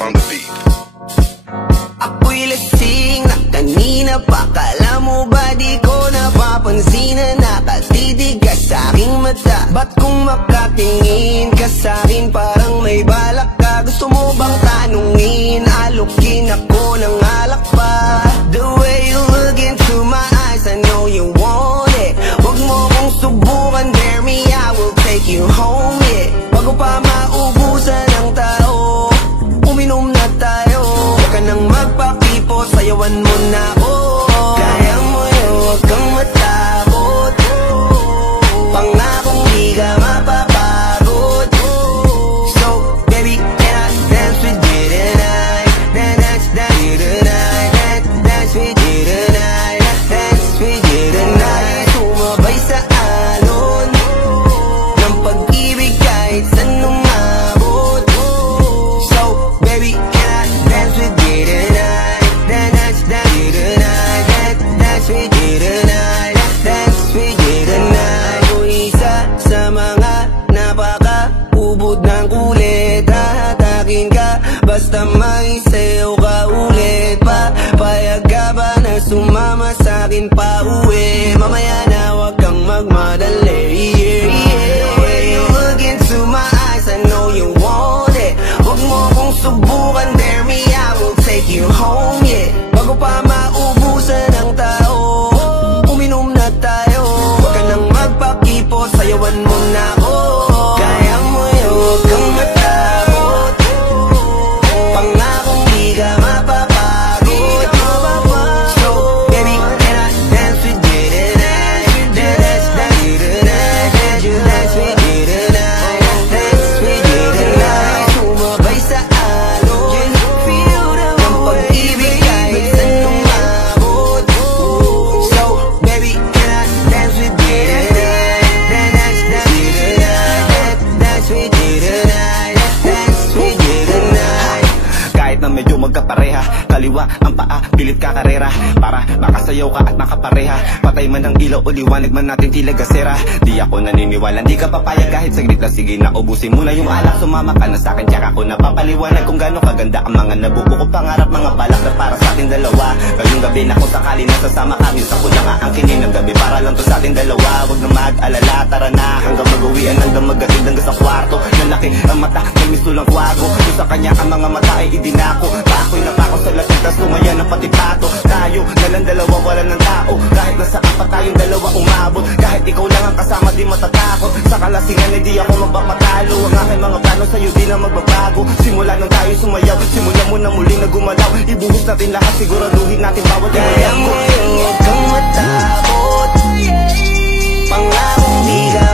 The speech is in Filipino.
On the beat. Ako'y lasing na kanina pa. Kala mo ba di ko napapansin na nakatitig ka sa'king mata? Ba't kung makatingin ka sa'kin parang may balak ka? Gusto mo bang tanungin? Alukin ako ng alak pa. The way you look into my eyes, I know you want it. Huwag mo kong subukan, dare me, I will take you home, yeah. Bago pa maubusan ng tao, uminom na tayo. Huwag ka nang magpakipo, sayawan mo na ako. Kaya mo yun, huwag kang matakot. Pangakong di ka mapapagod. So, baby, can I dance with you tonight? Dance with you tonight. Dance with you tonight. Dance with you tonight. Sumabay sa alon ng pag-ibig kahit saan umabot. So, baby, can I dance with you tonight? Dance with you tonight. Dance with you tonight. Dance with you tonight. O isa sa mga napaka-ubod ng kulit. Hahatakin ka basta may sayo ka ulit. Papayag ka ba na sumama sa'kin pa uwi? Mamaya na wag kang magmadali, yeah, yeah. The way you look into my eyes, I know you want it. Huwag mo kong subukan, dare me, I will take you home, yeah. Bago pa maubusan ng tao, uminom na tayo. Huwag ka nang magpakipo, sayawan mo na ako. Kaya mo yun, huwag kang matakot. Pangakong di ka mapapagod. So, baby, can I dance with you tonight? Dance with you tonight. Dance with you tonight. Dance with you tonight. Sumabay sa alon ng pag-ibig kahit saan umabot. So, baby, can I dance with you tonight? Dance with you tonight. Dance with you tonight. Dance with you tonight. Kahit na medyo magkapareha, kaliwa ang paa, pilit ka karera. Para makasayaw ka at makapareha. Patay man ang ilaw o liwanag man natin tila gasera. Di ako naniniwala, di ka papayag kahit saglit na. Sige na, ubusin mo na yung alak. Sumama ka na sa'kin, tsaka ako napapaliwanag kung gaano kaganda ang mga nabubuko pangarap. Mga balak na para sa'tin dalawa. Ngayong gabi na kung sakali nasasama kami, sa kuna nga ang kinin ng gabi para lang to sa'tin dalawa. Huwag na mag-alala, tara na hanggang mag-uwian, hanggang magatid hanggang sa kwarto. Lalaki ang mata, may misulang kwago. Kung sa kanya ang mga mata ay idinako. Pako'y napako sa latin, tas tumaya ng pati pato. Tayo, nalang dalawa, wala ng tao. Kahit nasa apat tayong dalawa umabot. Kahit ikaw lang ang kasama, di matatakot. Sa kalasingan ay di ako magpapatalo. Ang aking mga plano sa'yo di na magbabago. Simula nang tayo sumayaw, simula mo na muli na gumalaw. Ibuhos natin lahat, siguraduhin natin bawat Kaya mo yun, huwag kang matakot. Pangakong di ka